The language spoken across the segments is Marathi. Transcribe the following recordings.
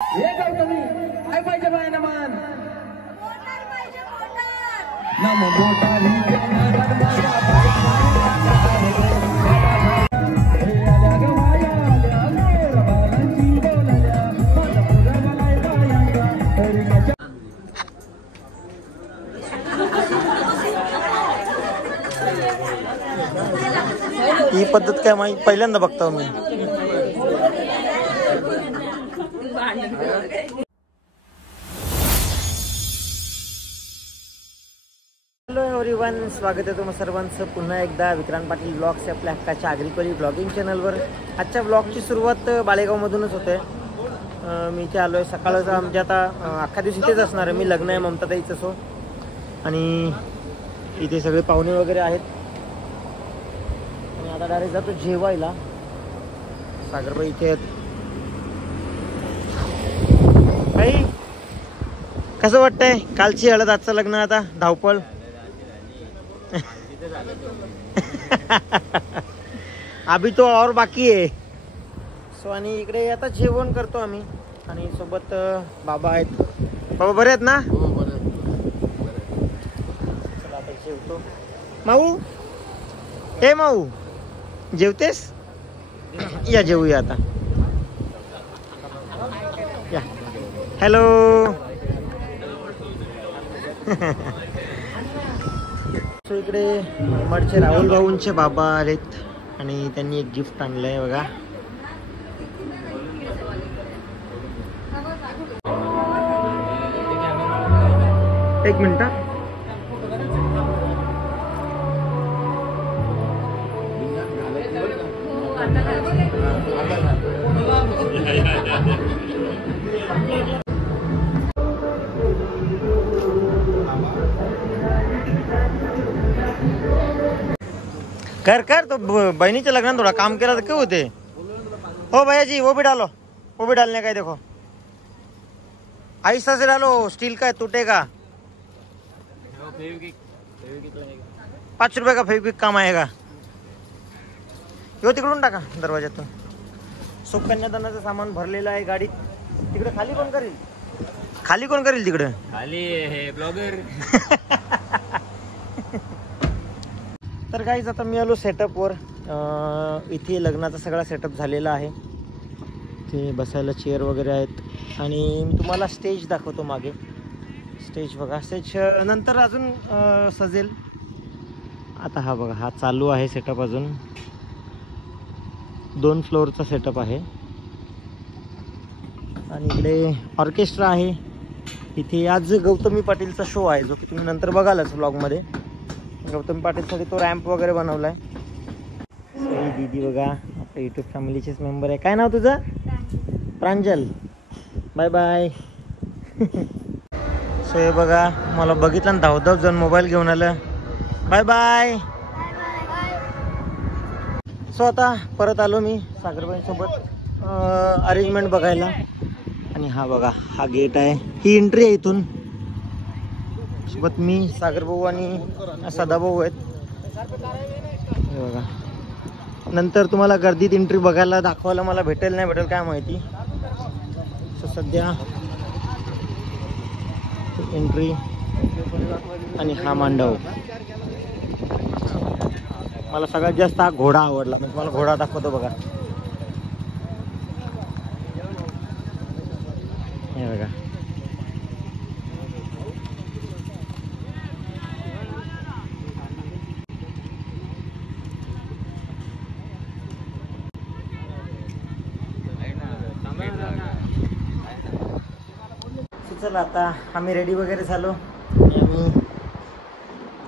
हे गौतमी काय पाहिजे बाय नमन नम मोटारी ही पद्धत काय माहिती पहिल्यांदा बघतो मी. हॅलो एव्हरीवन, स्वागत आहे तुम्हा सर्वांचं पुन्हा एकदा विक्रांत पाटील ब्लॉग्स आपल्या हक्काच्या आगरीकोली ब्लॉगिंग चॅनलवर. आजच्या ब्लॉगची सुरुवात बाळेगावमधूनच होते. मी इथे आलो आहे सकाळचं. आमच्या आता अख्खा दिवस इथेच असणार आहे. मी लग्न आहे ममताताईचं सो, आणि इथे सगळे पाहुणे वगैरे आहेत. आणि आता डायरेक्ट जातो जेवायला. सागरबाई इथे आहेत. काही कसं वाटतंय कालची हळद आजचं लग्न, आता धावपळ अभी तो और बाकी आहे. सो आणि इकडे आता जेवण करतो आम्ही, आणि सोबत बाबा आहेत. बाबा बरे आहेत ना? चला आता जेवतो. माऊ, ए माऊ जेवतेस? या जेवूया आता. या. हॅलो. सो इकडे मडचे राहुल भाऊंचे बाबा आलेत, आणि त्यांनी एक गिफ्ट आणलंय बघा. एक मिनिट. कर कर तो बहनीच्या लग्नात थोड़ा काम केला तर काय होते. हो भैया जी, वो भी डालो, वो भी डालने का है. देखो ऐसा से डालो, स्टील का है, टूटेगा. 5 रुपये का फेविक्विक काम आएगा. यो तिकडून टाका दरवाज्यातून. सो कन्यादानाचं सामान भरलेलं आहे गाडीत. तिकडे खाली कोण करेल? खाली कोण करेल तिकडे? खाली हे ब्लॉगर. तर गाईज आता मी आलो सेटअपवर. इथे लग्नाचा सगळा सेटअप झालेला आहे. ते बसायला चेअर वगैरे आहेत, आणि मी तुम्हाला स्टेज दाखवतो मागे. स्टेज बघा, स्टेज नंतर अजून सजेल. आता हा बघा, हा चालू आहे सेटअप. अजून 2 फ्लोअरचा सेटअप आहे. आणि इकडे ऑर्केस्ट्रा आहे. इथे आज गौतमी पाटीलचा शो आहे, जो की तुम्ही नंतर बघालच ब्लॉगमध्ये. गौतमी पाटीलसाठी तो रॅम्प वगैरे बनवलाय. ही दीदी बघा, आपल्या यूट्यूब फॅमिलीचेच मेंबर आहे. काय नाव तुझं? प्रांजल. Bye bye. सो हे बघा, मला बघितलं ना धावधाव जाऊन मोबाईल घेऊन आलं. Bye bye. सो आता परत आलो मी सागरबाईंसोबत अरेंजमेंट बघायला. आणि हा बघा, हा गेट आहे. ही एंट्री आहे इथून. सोबत मी, सागरभाऊ आणि सदाभाऊ आहेत. हे बघा, नंतर तुम्हाला गर्दीत एंट्री बघायला दाखवायला मला भेटेल नाही भेटेल काय माहिती. सो सध्या एंट्री आणि हा मांडव. मला सगळ्यात जास्त हा घोडा आवडला. मी तुम्हाला घोडा दाखवतो बघा. हे बघा, चला आता आम्ही रेडी वगैरे झालो. आम्ही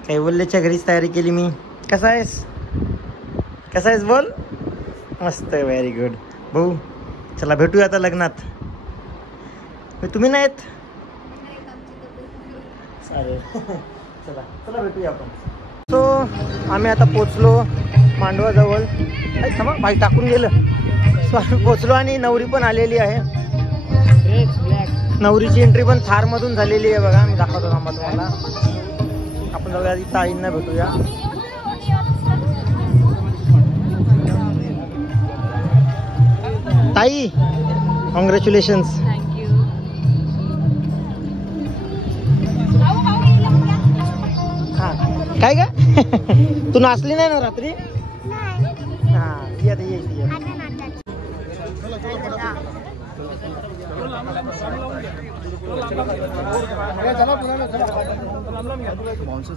कैवल्यच्या घरीच तयारी केली. मी कसा आहेस? कसा आहेस बोल? मस्त, व्हेरी गुड भाऊ. चला भेटूया आता लग्नात. तुम्ही नाही येत? चालेल. चला चला भेटूया आपण. सो आम्ही आता पोचलो मांडवाजवळ. समा बाई टाकून गेलं. सो आम्ही पोचलो, आणि नवरी पण आलेली आहे. नवरीची एंट्री पण थारमधून झालेली आहे बघा. मी दाखवतो थांबा तुम्हाला. आपण जाऊया आधी ताईंना भेटूया. ताई, कॉंग्रॅच्युलेशन्स. थँक्यू. काय का तू नाचली नाही ना रात्री? हा ये आता, ये.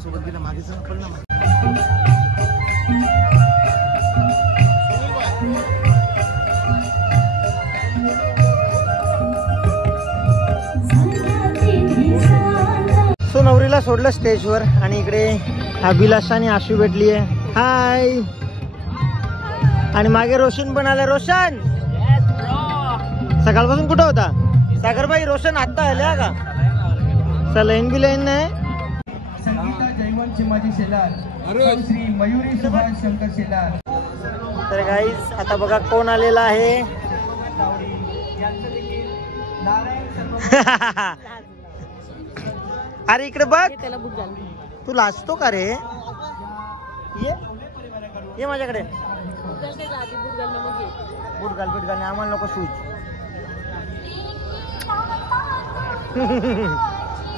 सोबत गेला मागे सो नवरीला सोडलं स्टेजवर आणि इकडे अभिलाषा आणि आशू भेटली आहे. हाय. आणि मागे रोशन पण आला. रोशन सकाळपासून कुठं होता? सागरबाई रोशन आत्ता आल्या का? लाईन बी लाईन नाही. संगीता जयवंत चिमाजी शेलार, श्री मयुरी सुभाष शंकर शेलार. तर गाईज आता बघा कोण आलेला आहे. अरे इकडे बघ. तू लाजतो का रे? ये माझ्याकडे. बूट घाल नाही आम्हाला नको शूज.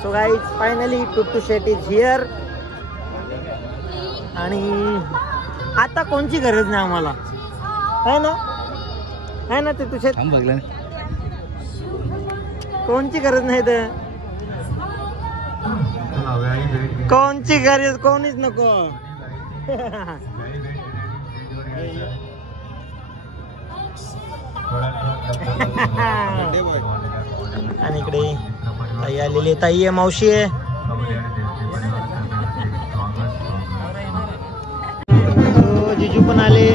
सो गाईज फायनली टुट्टू शेट इज हिअर. आणि आता कोणची गरज नाही आम्हाला, है ना टुट्टू शेट? कोणची गरज नाही तर कोणची गरज, कोणीच नको. आणि इकडे ताई आलेली. ताई आहे, मावशी आहे. जिजू पण आले.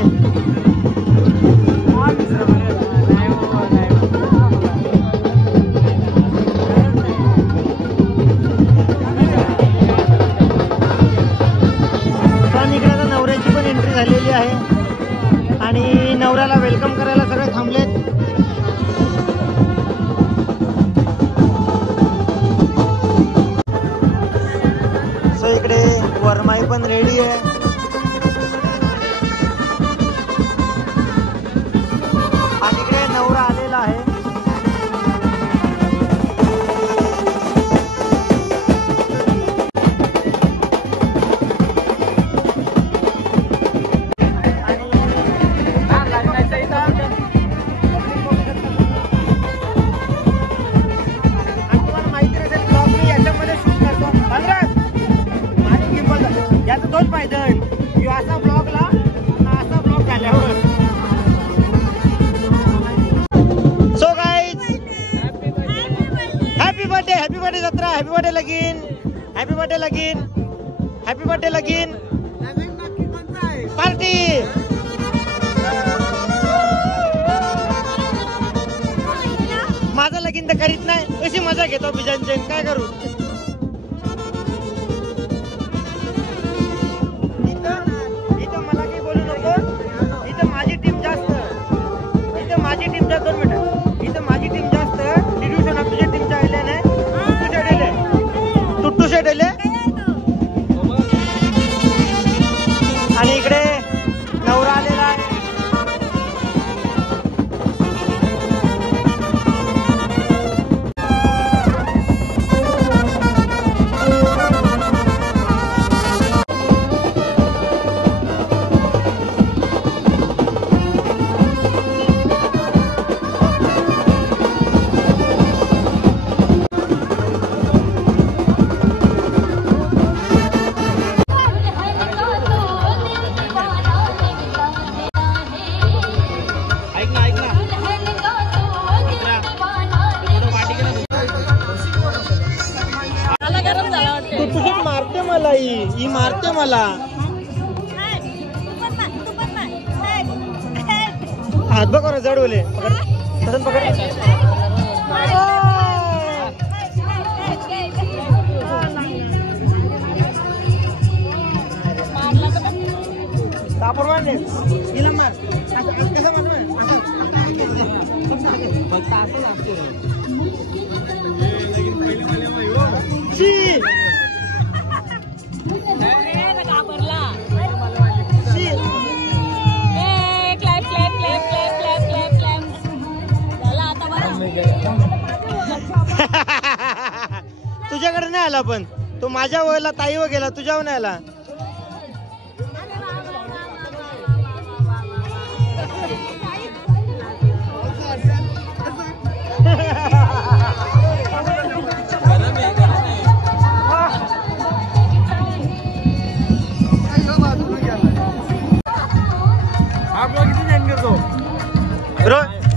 नवऱ्याची पण एंट्री झालेली आहे आणि नवऱ्याला वेलकम करायला सगळे थांबलेत. सो इकडे वरमाई पण रेडी आहे. आणि इकडे नवरा आलेला आहे. हॅपी बर्थडे जत्रा. हॅपी बर्थडे लगीन. हॅपी बर्थडे लगीन. हॅपी बर्थडे लगीन. पार्टी. माझं लगीन तर करीत नाही, कशी मजा घेतो बिजांचे. काय करू? इथं मला काही बोलू नको. इथं माझी टीम जास्त. इथं माझी टीम जास्त. 2 मिनिटं. इथं माझी टीम जास्त. डिड्युशन तुझ्या टीमच्या आल्या नाही. टुट्टू शेट आले. आणि इकडे नवरा आलेला आहे. मारते मला ही मारते मला. हात बघ जड ओले. पकड पकड. तापर मारले हिला मार. कसं मार. तुझ्याकडे नाही आला पण तो माझ्या वयाला ताईवर गेला, तुझ्यावर नाही आला.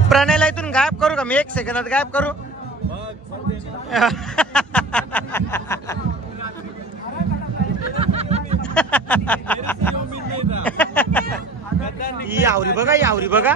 प्रणयला इथून गायब करू का मी? 1 सेकंदात गायब करू? ही आवरी बघा, ही आवरी बघा.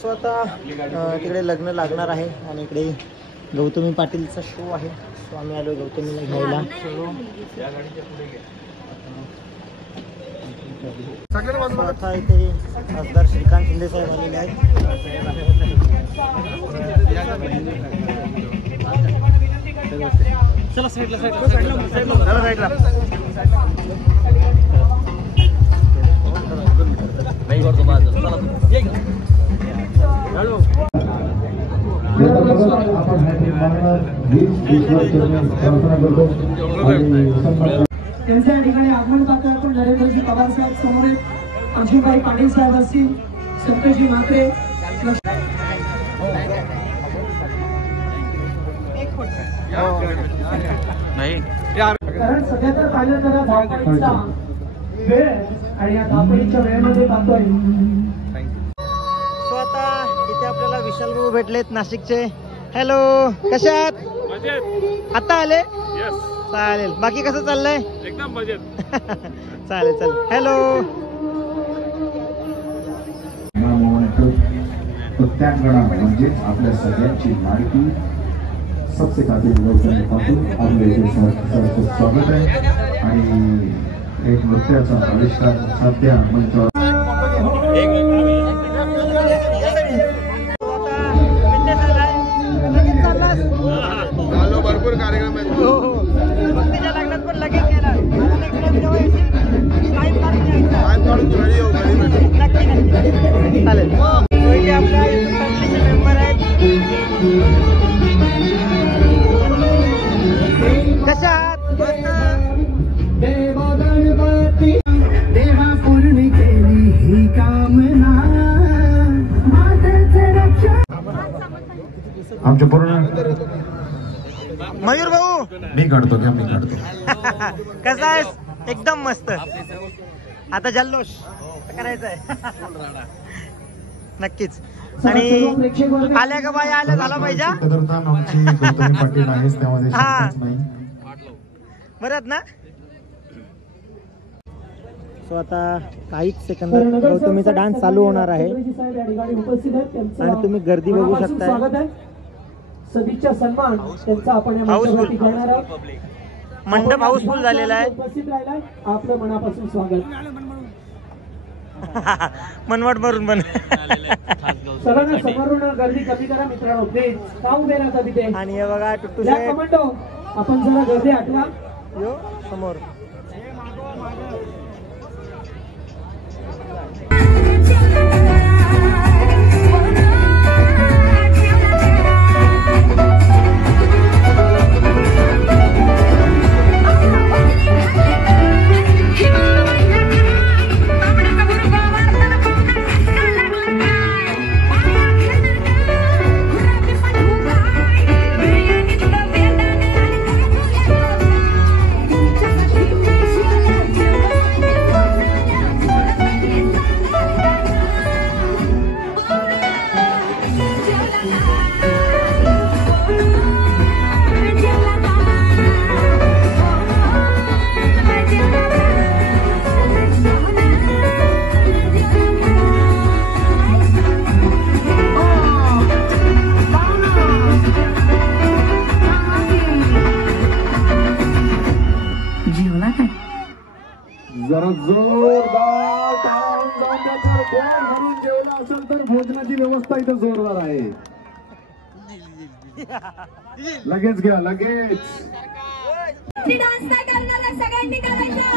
सो आता तिकडे लग्न लागणार आहे आणि इकडे गौतमी पाटीलचा शो आहे. सो आम्ही आलो गौतमीला घ्यायला. आता इथे खासदार श्रीकांत शिंदे साहेब आलेले आहेत. चला साईडला साईडला त्यांच्या ठिकाणी आगमन पाहतोय आपण. नरेंद्रजी पवार साहेब समोर आहेत, अर्जुनभाई पाटील साहेब असतील, संतोषजी म्हात्रे. कारण सध्या तर पाहिलं तर धावपळीचा वेळ आणि या धावपळीच्या वेळेमध्ये पाहतोय. सो आता इथे आपल्याला विशाल भाऊ भेटलेत नाशिकचे. हॅलो, कशा आहात? आता आले? चालेल. बाकी कसं चाललंय? एकदम मजेत. चालेल चालेल. हॅलो. प्रत्यांगणा म्हणजे आपल्या सगळ्यांची माहिती सबसे खातील लोकांपासून आपले स्वागत आहे आणि एक नृत्याचा आविष्कार सध्या मंचावर. भरपूर कार्यक्रम आहेत. भक्तीच्या लग्नात पण लगेच गेला. नक्की नक्की चालेल. इथे आपल्या फॅमिलीचे मेंबर आहेत. कशा आहात? देवा पूर्ण केली ही कामना. आमच्या पूर्ण मयूर भाऊ मी काढतो. कसा आहेस? एकदम मस्त. आता जल्लोष करायचा आहे. नक्कीच. आणि आल्या का बाई आल्या झाला पाहिजे. आमची गौतमी पाटील आहेच, त्यामध्ये शंकाच नाही. बरं ना. सो आता काहीच सेकंदात गौतमीचा डान्स चालू होणार आहे आणि तुम्ही गर्दी बघू शकता. सदिच्छा सन्मान त्यांचा आपण या मंचावरती करणार आहोत. मंडप हाऊसफुल झालेला आहे. उपस्थित राहिलाय. आपलं मनापासून स्वागत. मनवाट भरून पण सगळ्यांना समोरून गर्दी कमी करा मित्रांनो, प्लीज. खाऊ दे ना कधी ते. आणि हे बघा टुट्टू या साहेब. कमांडो आपण जरा गर्दी हटवा. यो समोर. जरा जोरदार जर कोण घरून जेवला असेल तर भोजनाची व्यवस्था इथं जोरदार आहे. लगेच घ्या, लगेच. डान्स नाही करणार, सगळ्यांनी करायचा.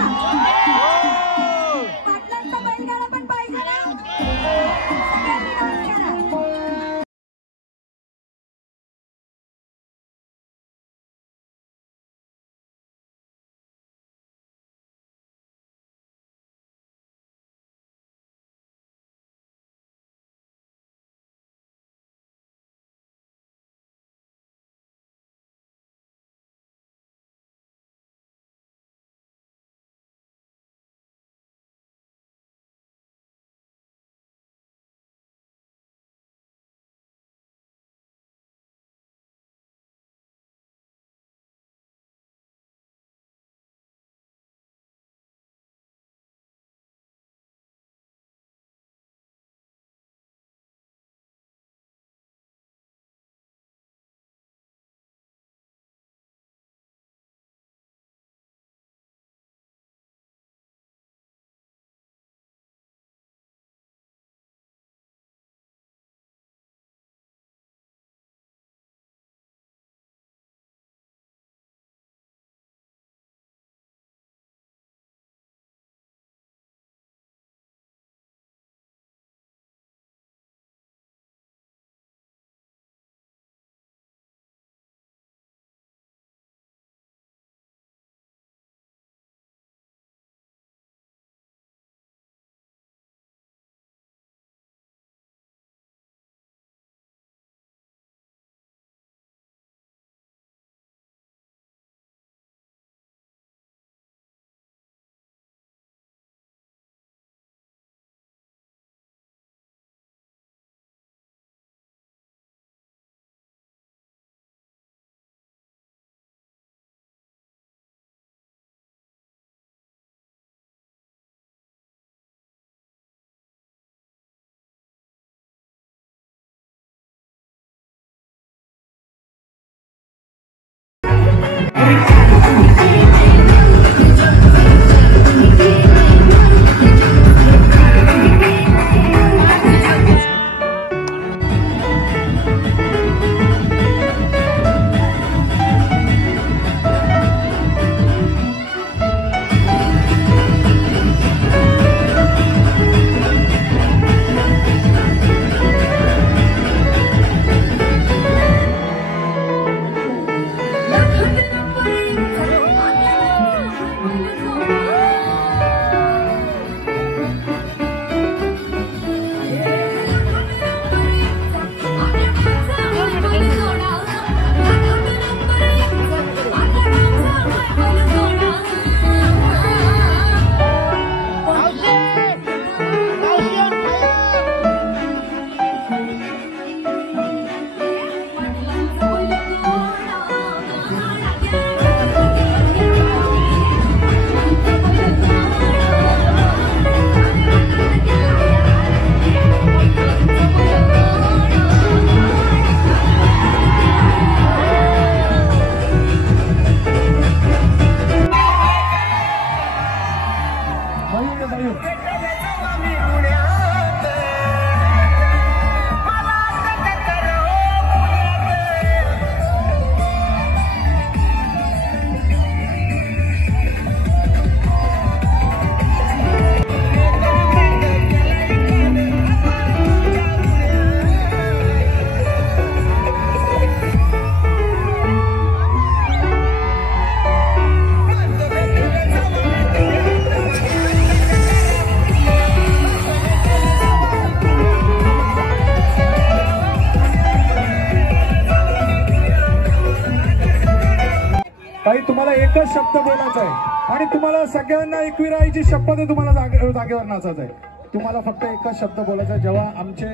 ताई तुम्हाला एकच शब्द बोलायचा आहे आणि तुम्हाला सगळ्यांना एकविराईची शपथ आहे, तुम्हाला जागेवर नाचायचं आहे. तुम्हाला फक्त एकच शब्द बोलायचा आहे. जेव्हा आमचे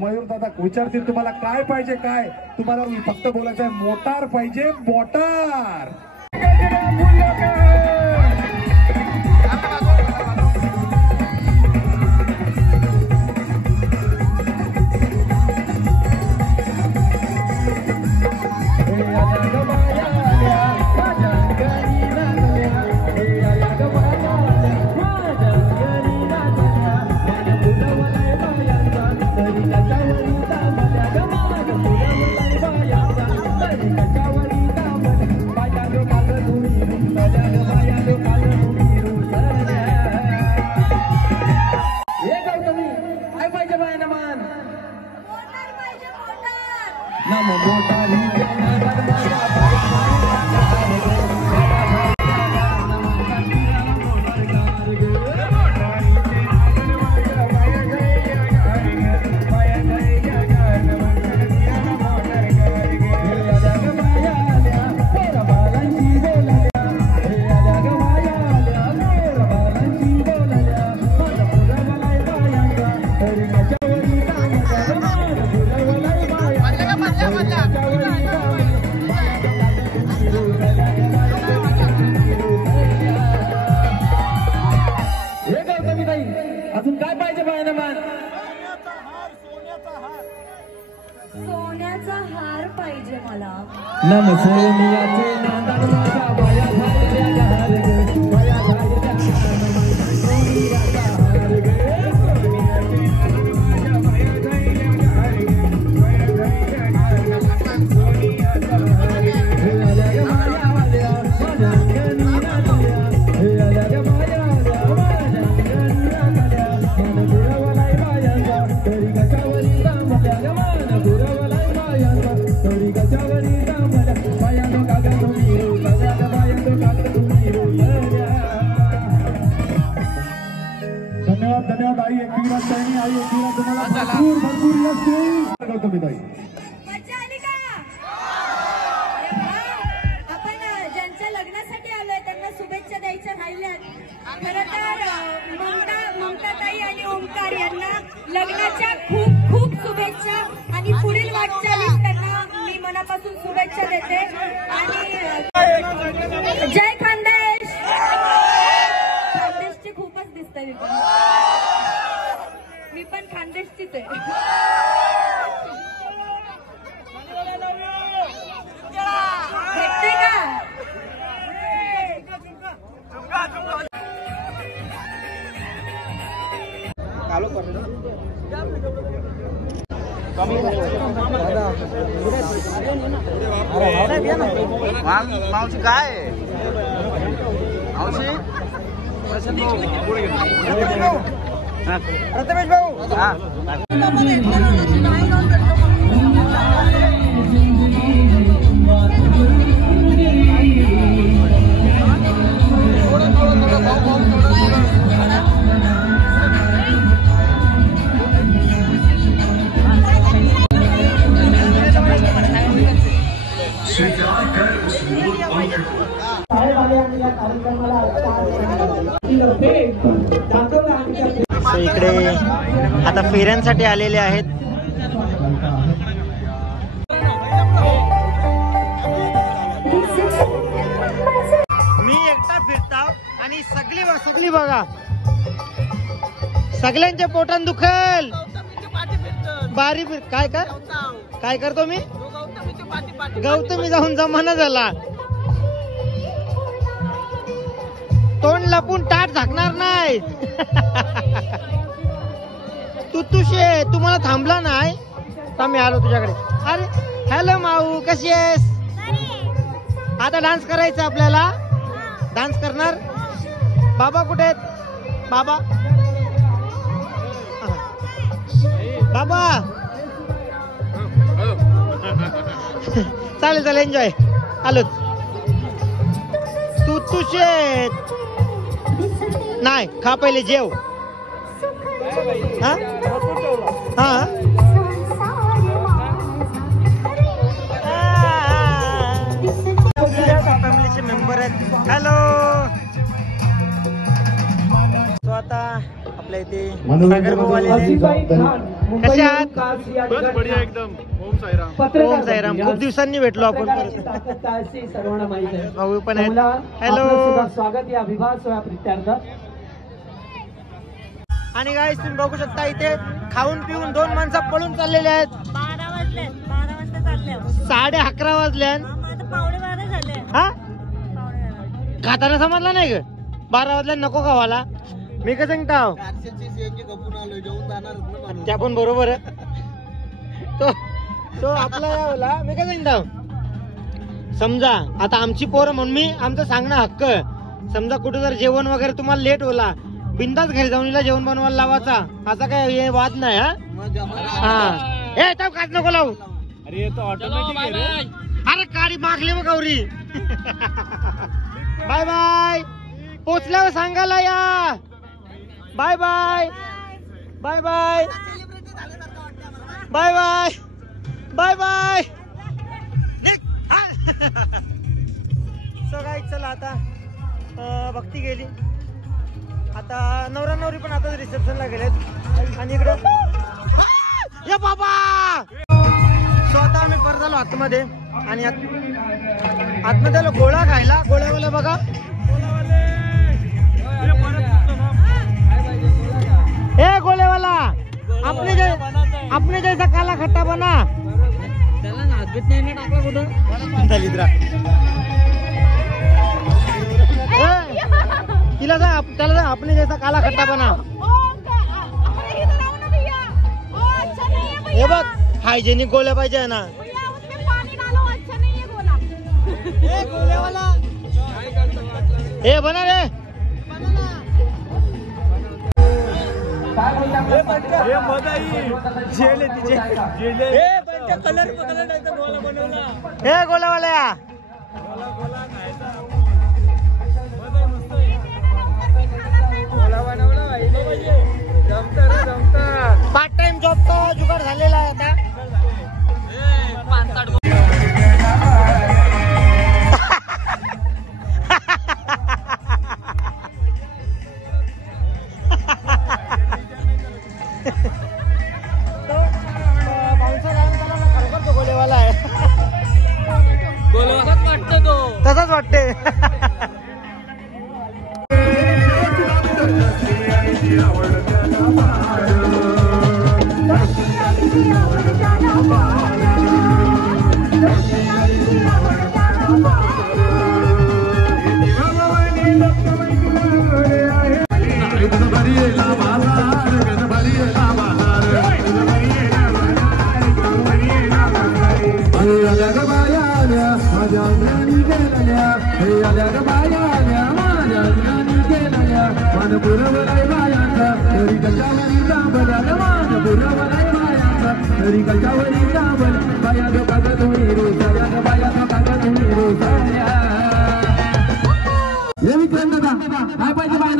मयूर दादा विचारतील तुम्हाला काय पाहिजे, काय तुम्हाला फक्त बोलायचं आहे मोटार पाहिजे, मोटार. अजून काय पाहिजे बायना मान? सोन्याचा हार पाहिजे मला. सोनियाचे नांदार माझ्या बाया झालेल्या हार ग, बाया झालेल्या सोनियाचा हार ग, सोनियाचे नांदार माझ्या बाया झालेल्या हार ग, बाया झालेल्या सोनियाचा हार ग. हे आल्या ग बाया आल्या माझ्या अंगणी आल्या, हे आल्या ग बाया आल्या माझ्या अंगणी आल्या. मन बुडवलाय बायांचा तरी गटावरी दामल्या ग, मन बुडवलाय बायांचा तरी गटावरी दामल्या. बायांनो कागद तुम्ही रोजल्या ग, बायांनो कागद तुम्ही रोजल्या. धन्यवाद धन्यवाद आई एकविरा सैनी, आई एकविरा तुम्हाला भरपूर भरपूर यश देईल. तुम्ही ताई मजा आली का? आपण ज्यांच्या लग्नासाठी आलोय त्यांना शुभेच्छा द्यायच्या राहिल्यात. खरं तर ममताताई आणि ओंकार यांना लग्नाच्या खूप खूप शुभेच्छा आणि पुढील वाटचालीस त्यांना मी मनापासून शुभेच्छा देते. आणि जय खानदेश. खानदेशची खूपच दिसतंय मी पण खानदेशचीच आहे. भेटते का? मावशी काय मावशी प्रथमेश भाऊ इकडे आता फेऱ्यांसाठी आलेले आहेत. मी एकटा फिरताव आणि सगळी बघा सगळ्यांच्या पोटान दुखेल. बारी फिर काय काय काय करतो मी गौतमी जाऊन जमाना झाला. तोंड लपून ताट झाकणार नाही. तुझे तुम्हाला थांबला नाही तर मी आलो तुझ्याकडे. अरे हॅलो माऊ कशी आहेस? आता डान्स करायचा आपल्याला. डान्स करणार. बाबा कुठे आहेत? बाबा बाबा चालेल चालेल एन्जॉय. आलो तुझे नाही खा पहिले जेव. हा फॅमिलीचे मेंबर आहेत. हॅलो. तो आता आपल्या इथे सागर भाऊ आलेले. कसे आहात? ओम साईराम. खूप दिवसांनी भेटलो आपण. भाऊ पण आहेत. हॅलो. स्वागत या विवाह सोहळा प्रित्यार्थ. आणि गाईस तुम्ही बघू शकता इथे खाऊन पिऊन 2 माणसं पळून चाललेले आहेत. 12 वाजता चालले. 11:30 वाजल्या. पावणे 12 झाले. हा खाताना समजला नाही ग. 12 वाजल्या नको खावाला. मी कसं सांगताव त्या पण बरोबर आहे. तो आपला यावला मी काय सांगताव. समजा आता आमची पोरं म्हणून मी आमचं सांगणं हक्क. समजा कुठे जर जेवण वगैरे तुम्हाला लेट होला बिंदास घरी जाऊन जेवण बनवायला लावायचा. असा काय हे वाद नाही. हा हे काच नको लावू. अरे तो ऑटोमॅटिक. अरे गाडी मागली मग गौरी. Bye bye. पोचल्यावर सांगायला या. Bye bye bye bye bye bye bye bye. So guys चला आता भक्ती गेली. आता नवरा नवरी पण आता रिसेप्शनला गेलेत. आणि इकडे या बाबा. सो आता आम्ही परत आलो आतमध्ये. आणि आतमध्ये आलो गोळा खायला. गोळ्यावाला बघा. ए गोळेवाला अपने जैसा काला खट्टा बना. त्याला हातबीत नाही टाकला कुठं दलिद्रा. तिला जा त्याला जा अपने जैसा काला खट्टा बना. हे बघ हायजेनिक गोळ्या पाहिजे ना. हे बना रे. हे गोलावाल्या पार्ट टाइम जॉबचा जुगाड झालेला आहे आता. तसंच वाटते. घरी कशावरी चावल बाया जो कागद होई रोसाया ग बाया जो कागद होई रोसाया हे विक्रम दादा काय पाहिजे बाय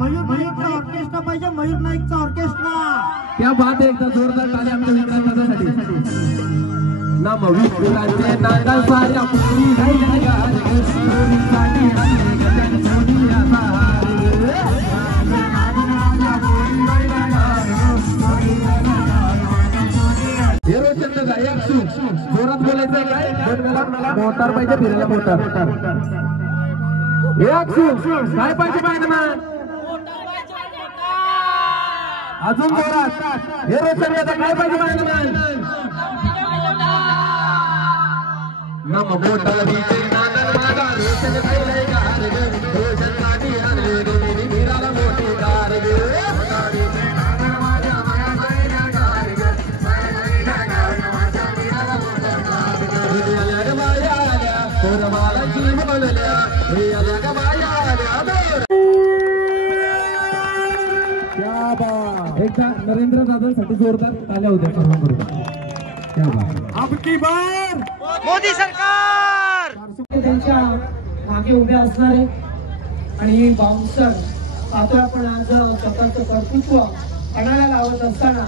मयूर ऑर्केस्ट्रा पाहिजे, मयूर नाईकचा ऑर्केस्ट्रा. त्या बात एकदा जोरदार टाळ्या आमच्या विक्रम दादासाठी. नम विपुलांचे नादा साऱ्या पुरी राहिल्या गार गोष्टीसाठी आले गगन सोनिया बहार हेरोचंद एक सूर जोरात बोलायचं काय मला मोटार पाहिजे फिरायला मोटार एक सूर काय पाहिजे पाहिजे अजून जोरात हेरोचंद काय पाहिजे पाहिजे नम मोटारीचे नादर माझा रोशन खायलाय गार ग रोशन लागी आणले रे मीराला मोठी कार ग मोटारीचे नादर माझा माया जायला गार ग माया गार माझा मीराला मोठी कार ग आल्या ग माया आल्या तोर मला जीव बोलल्या हे आल्या ग माया आल्या क्या बात. एकदा नरेंद्र दादांसाठी जोरदार ताल्या होत्या सर्वांबरोबर. क्या बात. आपकी बार मोदी सरकार. त्यांच्या मागे उभे असणारे आणि बाउन्सर पातळपणाचं स्वतःचं कर्तृत्व पणाला लावत असताना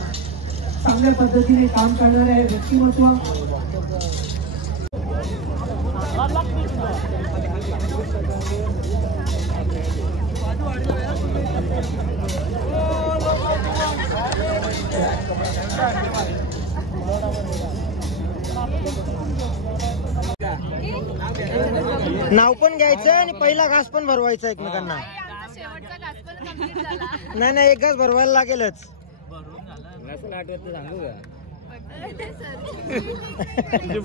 चांगल्या पद्धतीने काम करणारे व्यक्तिमत्व. नाव पण घ्यायचं आणि पहिला घास पण भरवायचा एकमेकांना. नाही नाही, एक घास भरवायला लागेलच.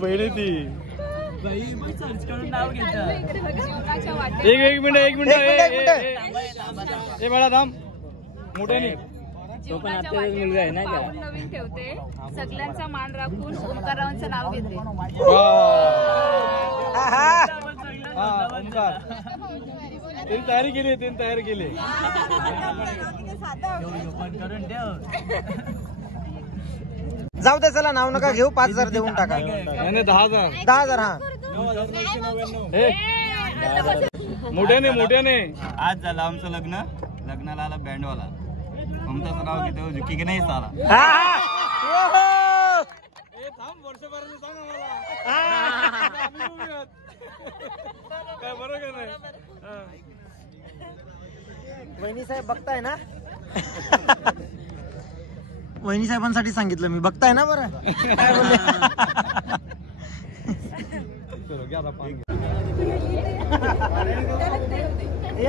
बहिणी ती एक मिनिट बाळा थांब. मोठ्याने तो पण आता मुलगा आहे ना का नवीन ठेवते. सगळ्यांचा मान राखून ओंकारावांचं नाव घेते. ओंकार तयारी केली. जाऊ दे, चला नाव नका घेऊ. 5,000 देऊन टाका. 10,000 हा. मोठ्याने आज झालं आमचं लग्नाला आला बँडवाला. आमचं नाव घेतो झुकी की नाही साला. काय बरोबर नाही. वहिनी साहेब बघताय ना. वहिनी साहेबांसाठी सांगितलं मी. बघताय ना बरं काय बोलले.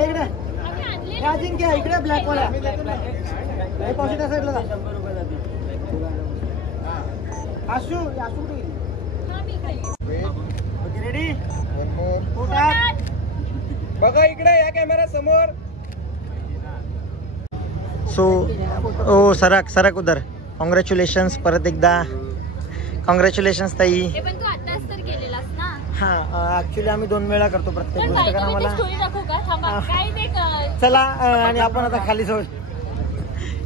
इकडे अजिंक्य इकडे ब्लॅक वाला पॉझिटिव्ह साईडला जा. आशू रेडी. बघा इकडे या कॅमेरा समोर. सो ओ सरक उधर. कॉंग्रॅच्युलेशन्स परत एकदा. कॉंग्रॅच्युलेशन्स ताई. पण तू आताच तर केलेलास ना. हा ऍक्च्युली आम्ही 2 वेळा करतो प्रत्येक गोष्ट. कारण आम्हाला काय ते चला आणि आपण आता खाली जाऊ.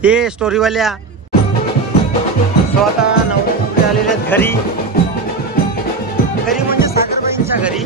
हे स्टोरीवाल्या स्वतः नवरी आलेल्या घरी म्हणजे सागरबाईंच्या घरी.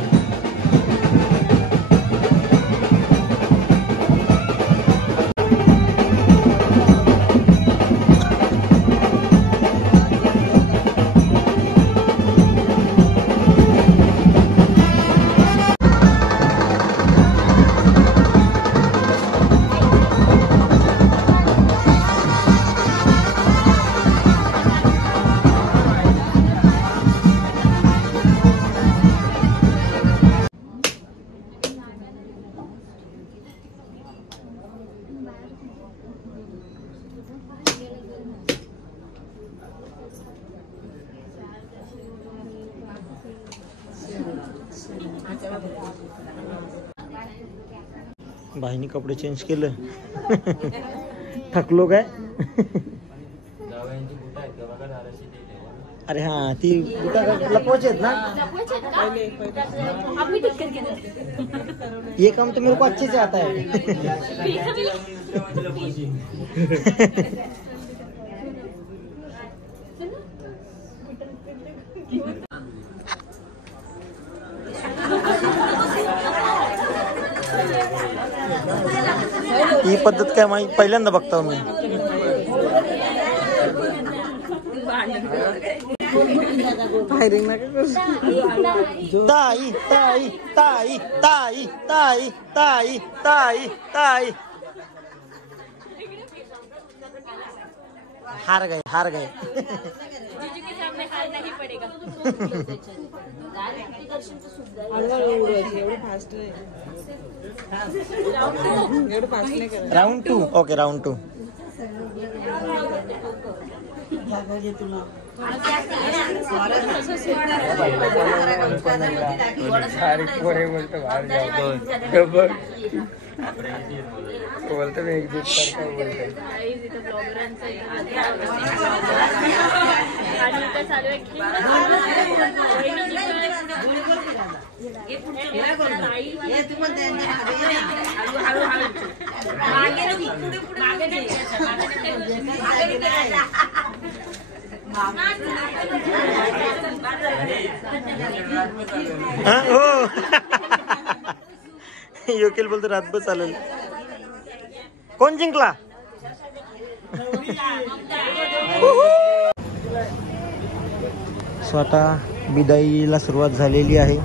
बाईनी कपडे चेंज केलं. थकलो काय. अरे हाँ ती बुटा लपवायचे आहेत ना. ये काम तो मेरे को अच्छे से आता है. ही पद्धत काय माहिती पहिल्यांदा बघतो मी. ताई ताई ताई ताई ताई ताई ताई ताई हार गए हार गए. राउंड 2. Okay round 2. बोलतो मी एक योकेल बोलतो रातभर चालेल. कोण जिंकला? स्वतः बिदाईला सुरुवात झालेली आहे.